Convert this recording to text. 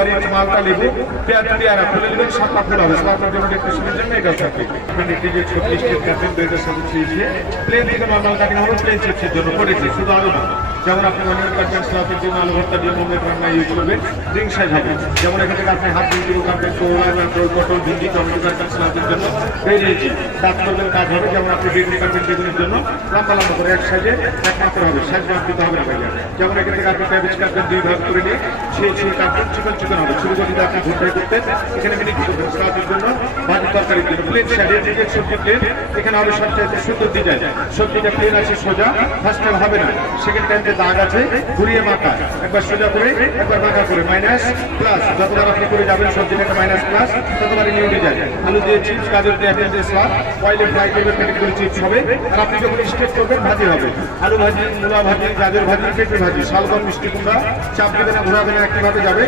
Orange মালটা লেবু পেয়ারা ফুলে নেবেন, সাতটা ফুল হবে। আপনার জন্য ডেকোরেশনের জন্য এটা থাকবে। আপনার একটি যে ছোট স্টেট কাটিং বেডের সাথে ছিঁড়িয়ে প্লেন থেকে নর্মাল কাটিং হবে, প্লেন চিপসের জন্য করেছি, শুধু আলু না। যেমন আপনি মনে করছেন স্লাফের জন্য আলু ভর্তা দিয়ে মোমের রান্না ইউজ করবেন, রিং সাইজ হবে। যেমন এখান থেকে আপনি হাফ ইঞ্চি কাটবেন, পটল ভিন্ডি টমেটো কাটবেন স্লাফের জন্য বেরিয়েছি, কাজ করবেন, কাজ হবে। যেমন আপনি বেগুনি কাটবেন, বেগুনের জন্য লম্বা লম্বা করে এক সাইজে এক মাত্র হবে, সাইজ মাপ দিতে হবে না ভাইয়া। যেমন এখান থেকে আপনি ক্যাবেজ কাটবেন, দুই ভাগ করে নিয়ে সেই কাটবেন, চিকন হবে। ছোটো যদি আপনি ভুট্টাই করতেন, এখানে মিনি করবেন স্লাফের জন্য, ভাজি তরকারির জন্য প্লেন সাইডের দিকে সবজি প্লেন। এখানে হবে সবচাইতে সুন্দর ডিজাইন, সবজিটা প্লেন আছে সোজা, ফার্স্ট টাইম হবে না, সেকেন্ড টাইমে দাগ আছে, ঘুরিয়ে মাখা, একবার সোজা করে একবার মাখা করে মাইনাস প্লাস, যতবার আপনি করে যাবেন সবজিটাকে মাইনাস প্লাস ততবারই নিউ ডিজাইন। আলু দিয়ে চিপস, গাজর দিয়ে অ্যাপেল দিয়ে স্লাদ, অয়েলে ফ্রাই করবেন, প্যাকেট করে চিপস হবে। আর আপনি যখন স্টেট করবেন ভাজি হবে, আলু ভাজি, মূলা ভাজি, গাজর ভাজি, পেঁপে ভাজি, শালগম, মিষ্টি কুমড়া, চাপ দেবে না, ঘোরাবে না, একইভাবে যাবে।